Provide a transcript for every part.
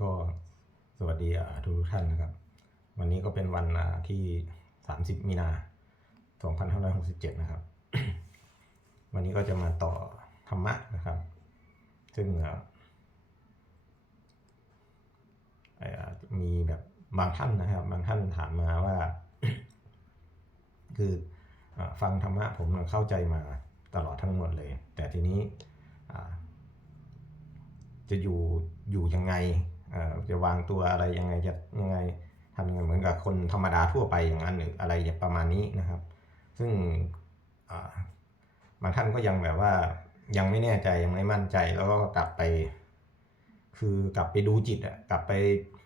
ก็สวัสดีทุกท่านนะครับ วันนี้ก็เป็นวันอ่าที่ 30 มีนา 2567 นะครับ วันนี้ก็จะมาต่อธรรมะนะครับ ซึ่งมีแบบบางท่านนะครับ บางท่านถามมาว่า คืออฟังธรรมะผมเข้าใจมาตลอดทั้งหมดเลย แต่ทีนี้จะอยู่อยู่ยังไง จะวางตัวอะไรยังไงจะยังไงทำยังไงเหมือนกับคนธรรมดาทั่วไปอย่างนั้นหรืออะไรประมาณนี้นะครับ ซึ่งบางท่านก็ยังแบบว่ายังไม่แน่ใจยังไม่มั่นใจแล้วก็กลับไป คือกลับไปดูจิตอะกลับไป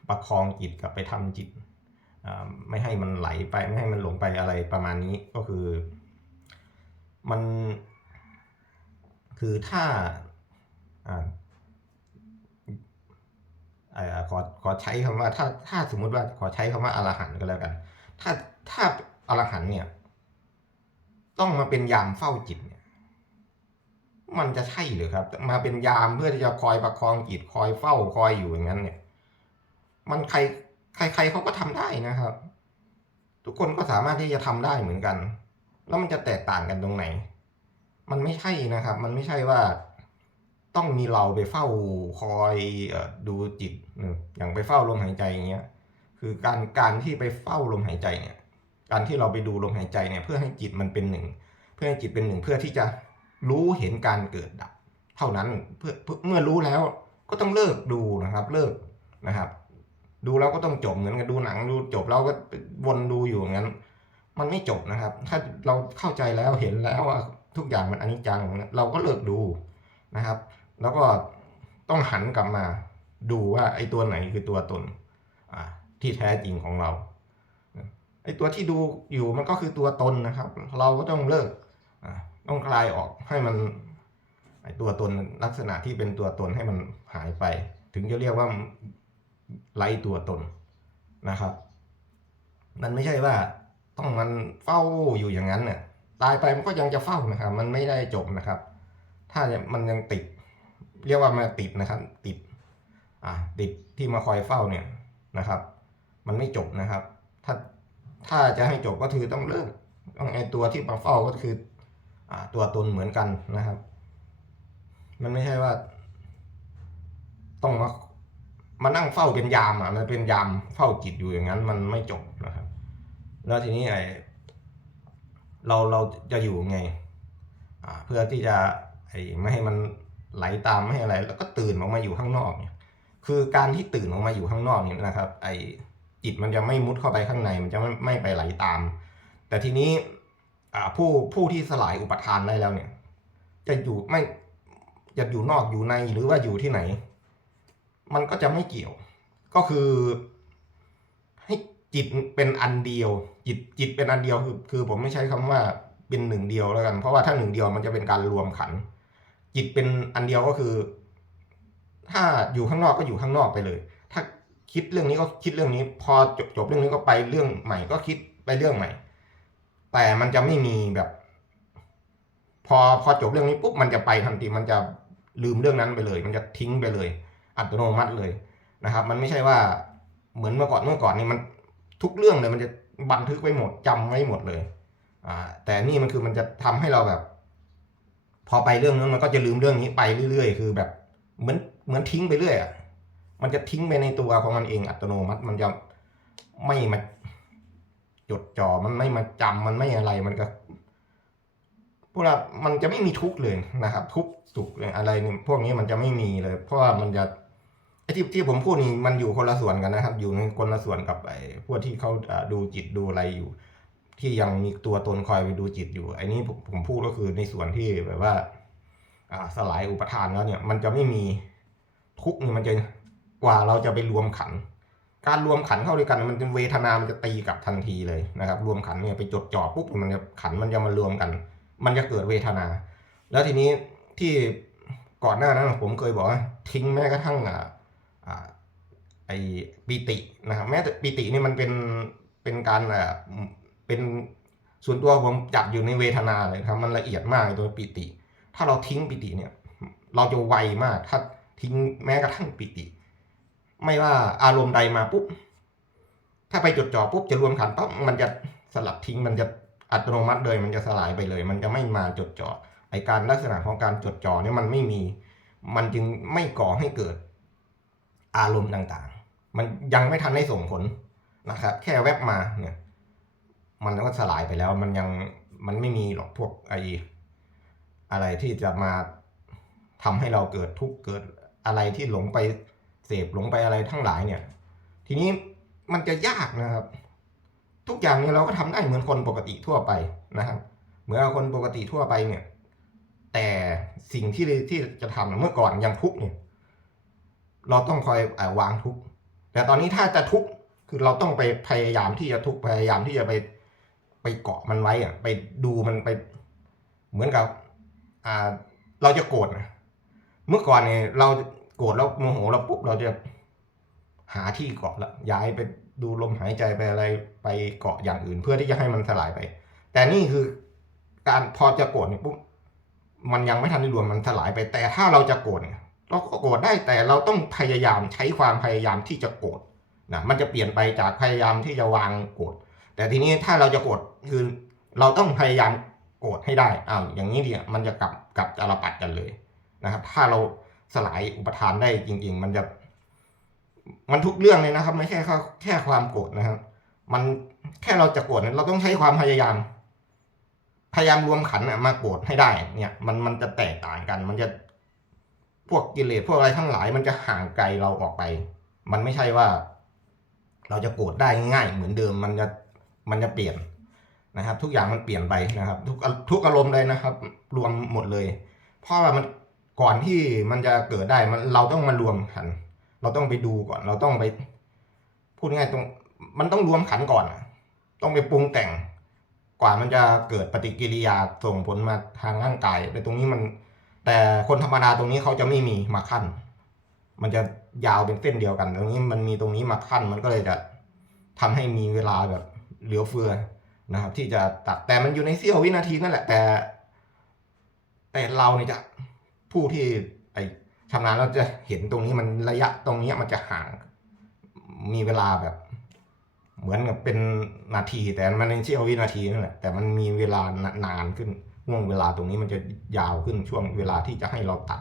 ประคองจิตกลับไปทำจิตไม่ให้มันไหลไปไม่ให้มันหลงไปอะไรประมาณนี้ก็คือ มัน คือถ้า ขอขอใช้คำว่าถ้าถ้าสมมุติว่าขอใช้คำว่าอรหันต์ก็แล้วกัน ถ้าถ้าอรหันต์เนี่ย ต้องมาเป็นยามเฝ้าจิตเนี่ย มันจะใช่หรือครับ มาเป็นยามเพื่อที่จะคอยประคองจิตคอยเฝ้าคอยอยู่อย่างนั้น เนี่ย มันใครใครใครเขาก็ทำได้นะครับ ทุกคนก็สามารถที่จะทำได้เหมือนกัน แล้วมันจะแตกต่างกันตรงไหน มันไม่ใช่นะครับ มันไม่ใช่ว่า ต้องมีเราไปเฝ้าคอยดูจิตอย่างไปเฝ้าลมหายใจอย่างเงี้ยคือการการที่ไปเฝ้าลมหายใจเนี่ย การที่เราไปดูลมหายใจเนี่ยเพื่อให้จิตมันเป็นหนึ่ง เพื่อให้จิตเป็นหนึ่งเพื่อที่จะรู้เห็นการเกิดดับ เท่านั้นเพื่อเมื่อรู้แล้วก็ต้องเลิกดูนะครับ เลิกนะครับ ดูแล้วก็ต้องจบเหมือนกับดูหนังดูจบแล้วก็วนดูอยู่อย่างนั้น มันไม่จบนะครับ ถ้าเราเข้าใจแล้วเห็นแล้วว่าทุกอย่างมันอนิจจังเราก็เลิกดูนะครับ แล้วก็ต้องหันกลับมาดูว่าไอ้ตัวไหนคือตัวตนที่แท้จริงของเราไอ้ตัวที่ดูอยู่มันก็คือตัวตนนะครับ เราก็ต้องเลิกต้องคลายออกให้มันไอ้ตัวตนลักษณะที่เป็นตัวตนให้มันหายไป ถึงจะเรียกว่าไร้ตัวตนนะครับ มันไม่ใช่ว่าต้องมันเฝ้าอยู่อย่างนั้นเนี่ยตายไปมันก็ยังจะเฝ้านะครับ มันไม่ได้จบนะครับ ถ้ามันยังติด เรียกว่ามาติดนะครับ ติดอ่าติดที่มาคอยเฝ้าเนี่ยนะครับ มันไม่จบนะครับ ถ้าถ้าจะให้จบก็คือต้องเลิกต้องไอตัวที่มาเฝ้าก็คืออ่าตัวตนเหมือนกันนะครับ มันไม่ใช่ว่า ต้องมามานั่งเฝ้าเป็นยามอะมันเป็นยามเฝ้าจิตอยู่อย่างนั้น มันไม่จบนะครับ แล้วทีนี้ไอเราเราจะอยู่ไงอ่าเพื่อที่จะไอไม่ให้มัน ไหลตามไม่ให้อะไร แล้วก็ตื่นออกมาอยู่ข้างนอกเนี่ยคือการที่ตื่นออกมาอยู่ข้างนอกเนี่ยนะครับ ไอจิตมันจะไม่มุดเข้าไปข้างในมันจะไม่ไม่ไปไหลตาม แต่ทีนี้ผู้ผู้ที่สลายอุปทานได้แล้วเนี่ย จะอยู่ไม่จะอยู่นอกอยู่ในหรือว่าอยู่ที่ไหน มันก็จะไม่เกี่ยว ก็คือให้จิตเป็นอันเดียว จิตจิตเป็นอันเดียวคือคือผมไม่ใช้คำว่าเป็นหนึ่งเดียวแล้วกัน เพราะว่าถ้าหนึ่งเดียวมันจะเป็นการรวมขัน จิตเป็นอันเดียวก็คือ ถ้าอยู่ข้างนอกก็อยู่ข้างนอกไปเลย ถ้าคิดเรื่องนี้ก็คิดเรื่องนี้ พอจบจบเรื่องนี้ก็ไปเรื่องใหม่ก็คิดไปเรื่องใหม่ แต่มันจะไม่มีแบบ พอพอจบเรื่องนี้ปุ๊บมันจะไปทันทีมันจะลืมเรื่องนั้นไปเลย มันจะทิ้งไปเลย อัตโนมัติเลยนะครับ มันไม่ใช่ว่าเหมือนเมื่อก่อนเมื่อก่อนนี่มันทุกเรื่องเลยมันจะบันทึกไว้หมดจำไว้หมดเลยอ่าแต่นี่มันคือมันจะทำให้เราแบบ พอไปเรื่องนั้นมันก็จะลืมเรื่องนี้ไปเรื่อยๆ คือแบบเหมือนเหมือนทิ้งไปเรื่อยอะมันจะทิ้งไปในตัวของมันเองอัตโนมัติ มันจะไม่มาจดจ่อมันไม่มาจำมันไม่อะไรมันก็พวกเรามันจะไม่มีทุกข์เลยนะครับ ทุกข์สุขอะไรเนี่ยพวกนี้มันจะไม่มีเลย เพราะว่ามันจะไอ้ที่ที่ผมพูดนี่มันอยู่คนละส่วนกันนะครับ อยู่ในคนละส่วนกับไอ้พวกที่เขาดูจิตดูอะไรอยู่ ที่ยังมีตัวตนคอยไปดูจิตอยู่ไอ้นี้ผมพูดก็คือในส่วนที่แบบว่า อ่าสลายอุปทานแล้วเนี่ย มันจะไม่มีทุกเนี่ยมันจะกว่าเราจะไปรวมขัน การรวมขันเข้าด้วยกันมันจะเวทนา มันจะตีกับทันทีเลยนะครับ รวมขันเนี่ยไปจดจ่อปุ๊บมันจะขันมันจะมารวมกัน มันจะเกิดเวทนา แล้วทีนี้ที่ก่อนหน้านั้นผมเคยบอกว่าทิ้งแม้กระทั่งอ่าไอปิตินะครับแม้แต่ปิตินี่มันเป็นเป็นการอ่า เป็นส่วนตัวผมจับอยู่ในเวทนาเลยครับ มันละเอียดมากตัวปิติ ถ้าเราทิ้งปิติเนี่ย เราจะไวมาก ถ้าทิ้งแม้กระทั่งปิติ ไม่ว่าอารมณ์ใดมาปุ๊บ ถ้าไปจดจ่อปุ๊บจะรวมขันปั๊บมันจะสลัดทิ้งมันจะอัตโนมัติเลย มันจะสลายไปเลย มันจะไม่มาจดจ่อไอการลักษณะของการจดจ่อเนี่ยมันไม่มี มันจึงไม่ก่อให้เกิดอารมณ์ต่างๆ มันยังไม่ทันได้ส่งผลนะครับ แค่แวบมาเนี่ย มันก็สลายไปแล้ว มันยังมันไม่มีหรอกพวกไออะไรที่จะมาทำให้เราเกิดทุกข์เกิดอะไรที่หลงไปเสพหลงไปอะไรทั้งหลายเนี่ย ทีนี้มันจะยากนะครับ ทุกอย่างเนี่ยเราก็ทำได้เหมือนคนปกติทั่วไปนะครับ เหมือนคนปกติทั่วไปเนี่ย แต่สิ่งที่ที่จะทำเมื่อก่อนยังทุกเนี่ยเราต้องคอยอาวางทุกแต่ตอนนี้ถ้าจะทุกคือเราต้องไปพยายามที่จะทุกพยายามที่จะไป ไปเกาะมันไว้อะไปดูมันไป เหมือนกับ อ่า เราจะโกรธนะเมื่อก่อนเนี่ยเราโกรธแล้วโมโหเราปุ๊บเราจะหาที่เกาะละย้ายไปดูลมหายใจไปอะไรไปเกาะอย่างอื่น เพื่อที่จะให้มันสลายไป แต่นี่คือการพอจะโกรธเนี่ยปุ๊บมันยังไม่ทันได้รวมมันสลายไป แต่ถ้าเราจะโกรธเนี่ยเราก็โกรธได้แต่เราต้องพยายามใช้ความพยายามที่จะโกรธนะมันจะเปลี่ยนไปจากพยายามที่จะวางโกรธ แต่ทีนี้ถ้าเราจะโกรธคือเราต้องพยายามโกรธให้ได้อ้าวอย่างนี้เนี่ยมันจะกลับกลับจารปัดกันเลยนะครับ ถ้าเราสลายอุปทานได้จริง ๆ มันจะ มันทุกเรื่องเลยนะครับ ไม่ใช่แค่แค่ความโกรธนะครับ มันแค่เราจะโกรธเนี่ยเราต้องใช้ความพยายาม พยายามรวมขันมาโกรธให้ได้ เนี่ย มันมันจะแตกต่างกัน มันจะพวกกิเลสพวกอะไรทั้งหลาย มันจะห่างไกลเราออกไป มันไม่ใช่ว่า เราจะโกรธได้ง่ายเหมือนเดิม มันจะ มันจะเปลี่ยนนะครับ ทุกอย่างมันเปลี่ยนไปนะครับ ทุกทุกอารมณ์เลยนะครับ รวมหมดเลย เพราะว่ามันก่อนที่มันจะเกิดได้มันเราต้องมารวมขัน เราต้องไปดูก่อน เราต้องไป พูดง่ายตรง มันต้องรวมขันก่อน ต้องไปปรุงแต่ง กว่ามันจะเกิดปฏิกิริยาส่งผลมาทางร่างกายในตรงนี้มัน แต่คนธรรมดาตรงนี้เขาจะไม่มีมาขั้น มันจะยาวเป็นเส้นเดียวกัน ตรงนี้มันมีตรงนี้มาขั้นมันก็เลยจะทำให้มีเวลาแบบ เหลือเฟือนะครับ ที่จะตัดแต่มันอยู่ในเสี้ยววินาทีนั่นแหละ แต่ แต่เราเนี่ยจะผู้ที่ไอชำนาญเราจะเห็นตรงนี้มันระยะตรงนี้มันจะห่างมีเวลาแบบ เหมือนกับเป็นนาที แต่มันในเสี้ยววินาทีนั่นแหละแต่มันมีเวลานานขึ้นห่วงเวลาตรงนี้มันจะยาวขึ้นช่วงเวลาที่จะให้เราตัด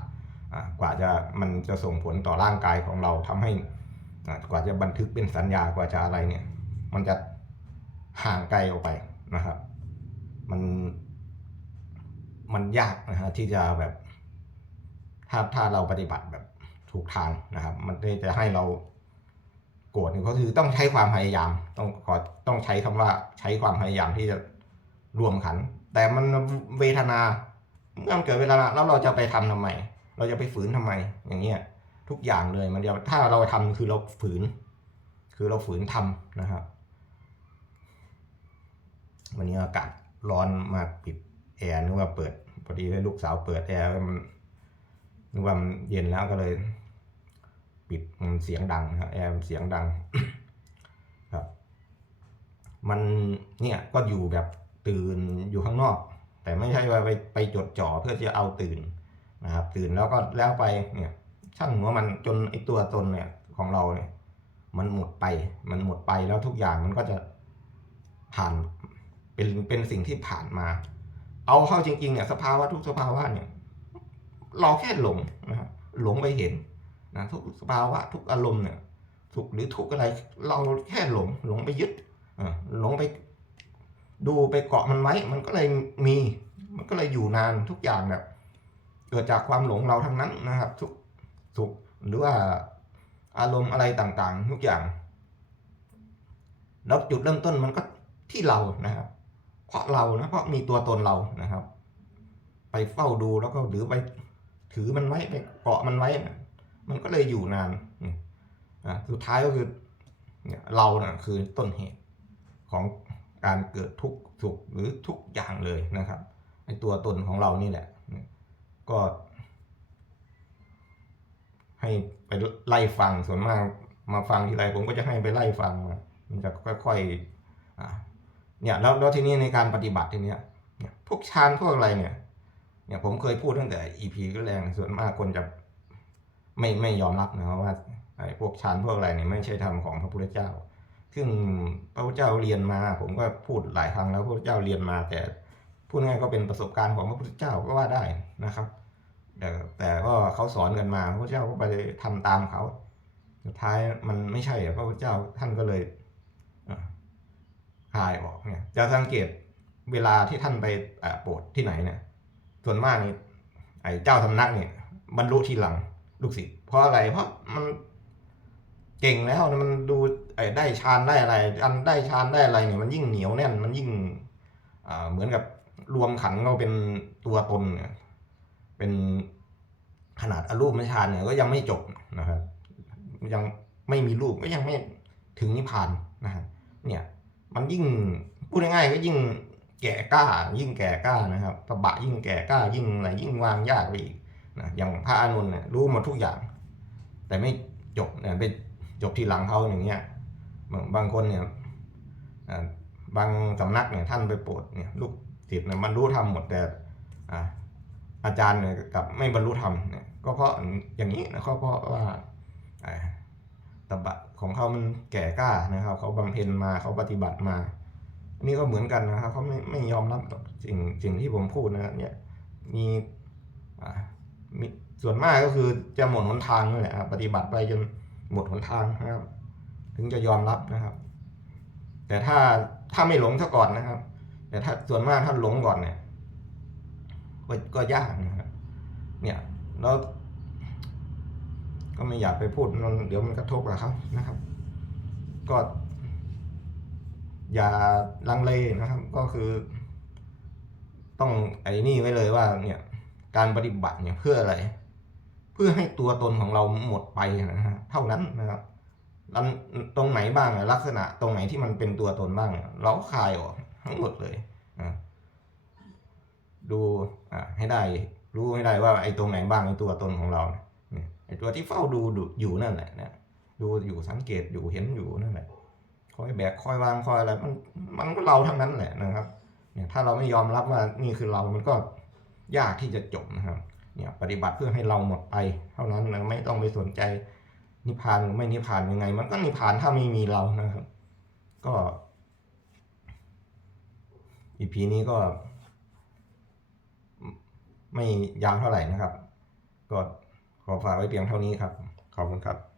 กว่าจะมันจะส่งผลต่อร่างกายของเราทำให้กว่าจะบันทึกเป็นสัญญากว่าจะอะไรเนี่ย มันจะ ห่างไกลออกไปนะครับ มันมันยากนะฮะที่จะแบบถ้าถ้าเราปฏิบัติแบบถูกทางนะครับ มันจะให้เราโกรธเนี่ยก็คือต้องใช้ความพยายาม ต้องขอต้องใช้คำว่าใช้ความพยายามที่จะรวมขัน แต่มันเวทนาเมื่อมันเกิดเวทนาแล้วเราจะไปทำทำไม เราจะไปฝืนทำไม อย่างเงี้ยทุกอย่างเลยมันจะถ้าเราทำคือเราฝืน คือเราฝืนทำนะครับ วันนี้อากาศร้อนมากปิดแอร์นึกว่าเปิดพอดีได้ลูกสาวเปิดแอร์มันนึกว่ามันเย็นแล้วก็เลย ปิดมันเสียงดังนะครับแอร์มันเสียงดังครับ มันเนี่ยก็อยู่แบบตื่นอยู่ข้างนอก แต่ไม่ใช่ว่าไปไปจดจ่อเพื่อจะเอาตื่นนะครับ ตื่นแล้วก็แล้วไปเนี่ยช่างหัวมันจนไอตัวตนเนี่ยของเราเนี่ย มันหมดไป มันหมดไปแล้วทุกอย่างมันก็จะผ่าน เป็นเป็นสิ่งที่ผ่านมา เอาเข้าจริงๆเนี่ยสภาวะทุกสภาวะเนี่ย เราแค่หลงนะครับหลงไปเห็นนะทุกสภาวะทุกอารมณ์เนี่ยทุกหรือทุกอะไร เราแค่หลงหลงไปยึดอหลงไปดูไปเกาะมันไว้ มันก็เลยมี มันก็เลยอยู่นานทุกอย่างแบบเกิดจากความหลงเราทั้งนั้นนะครับ ทุกสุขหรือว่าอารมณ์อะไรต่างๆ ทุกอย่าง แล้วจุดเริ่มต้นมันก็ที่เรานะครับ เพราะเรานะเพราะมีตัวตนเรานะครับ ไปเฝ้าดูแล้วก็หรือไปถือมันไว้ไปเกาะมันไว้ มันก็เลยอยู่นานนี่อะสุดท้ายก็คือเนี่ยเรานะ่ะคือต้นเหตุของการเกิดทุกข์สุขหรือทุกอย่างเลยนะครับไอตัวตนของเรานี่แหละ ก็ ให้ไปไล่ฟังส่วนมากมาฟังทีไรผมก็จะให้ไปไล่ฟังมามันจะค่อยๆอ่า เนี่ยแล้วแล้วทีนี้ในการปฏิบัติทีเนี้ยเนี่ยพวกฌานพวกอะไรเนี่ยเนี่ยผมเคยพูดตั้งแต่ EP ก็แรงส่วนมากคนจะไม่ไม่ยอมรับนะครับว่าไอ้พวกฌานพวกอะไรเนี่ยไม่ใช่ธรรมของพระพุทธเจ้า ซึ่งพระพุทธเจ้าเรียนมา ผมก็พูดหลายครั้งแล้วพระพุทธเจ้าเรียนมา แต่พูดง่ายก็เป็นประสบการณ์ของพระพุทธเจ้าก็ว่าได้นะครับ แต่แต่ก็เขาสอนกันมาพระพุทธเจ้าก็ไปทำตามเขาสุดท้ายมันไม่ใช่พระพุทธเจ้าท่านก็เลย คลายออกเนี่ยจะสังเกตเวลาที่ท่านไปโปรดที่ไหนเนี่ย ส่วนมากนี่ไอ้เจ้าสำนักเนี่ยบรรลุทีหลังลูกศิษย์เพราะอะไรเพราะมันเก่งแล้วมันดูไอ้ได้ฌานได้อะไร อันได้ฌานได้อะไรเนี่ยมันยิ่งเหนียวแน่น มันยิ่งเหมือนกับรวมขันเราเป็นตัวตนเนี่ยเป็นขนาดอรูปฌานเนี่ยก็ยังไม่จบนะครับ ยังไม่มีรูปก็ยังไม่ถึงนิพพานนะฮะเนี่ย มันยิ่งพูดง่ายๆก็ยิ่งแก่กล้า ยิ่งแก่กล้านะครับตบะยิ่งแก่กล้ายิ่งอะไรยิ่งวางยากไปอีกนะอย่างพระอานนท์เนี่ยรู้หมดทุกอย่าง แต่ไม่จบเนี่ยไปจบทีหลังเขาอย่างเงี้ยบางบางคนเนี่ยบางสำนักเนี่ยท่านไปโปรดเนี่ยลูกศิษย์เนี่ยมันรู้ทำหมดแต่อาอาจารย์เนี่ยกับไม่บรรลุธรรมเนี่ยก็เพราะอย่างนี้นะก็เพราะว่า ตบะของเขามันแก่กล้านะครับ เขาบำเพ็ญมาเขาปฏิบัติมานนี้ก็เหมือนกันนะครับ เขาไม่ไม่ยอมรับสิ่งสิ่งที่ผมพูดนะเนี่ยมีอ่ามีส่วนมากก็คือจะหมดหนทางนั่นแหละปฏิบัติไปจนหมดหนทางนะครับ ถึงจะยอมรับนะครับ แต่ถ้าถ้าไม่หลงซะก่อนนะครับ แต่ถ้าส่วนมากถ้าหลงก่อนเนี่ยก็ก็ยากนะครับ เนี่ยแล้ว ก็ไม่อยากไปพูดเดี๋ยวมันกระทบกับเขานะครับ ก็ อย่าลังเลนะครับ ก็คือ ต้องไอ้นี่ไว้เลยว่า เนี่ย การปฏิบัติเนี่ยเพื่ออะไร เพื่อให้ตัวตนของเราหมดไปนะฮะเท่านั้นนะครับตรงไหนบ้างลักษณะตรงไหนที่มันเป็นตัวตนบ้าง เราก็คลายออกทั้งหมดเลยดูให้ได้ รู้ให้ได้ว่าไอ้ตรงไหนบ้างไอ้ตัวตนของเรา ตัวที่เฝ้าดูอยู่นั่นแหละนะดูอยู่สังเกตอยู่เห็นอยู่นั่นแหละคอยแบกคอยวางคอยอะไรมันมันก็เราทั้งนั้นแหละนะครับ เนี่ยถ้าเราไม่ยอมรับว่านี่คือเรามันก็ยากที่จะจบนะครับ เนี่ยปฏิบัติเพื่อให้เราหมดไป เท่านั้นนะไม่ต้องไปสนใจนิพพานหรือไม่นิพพานยังไง มันก็นิพพานถ้าไม่มีเรานะครับ ก็อีพีนี้ก็ ไม่ยาวเท่าไหร่นะครับ ก็ ขอฝากไว้เพียงเท่านี้ครับ ขอบคุณครับ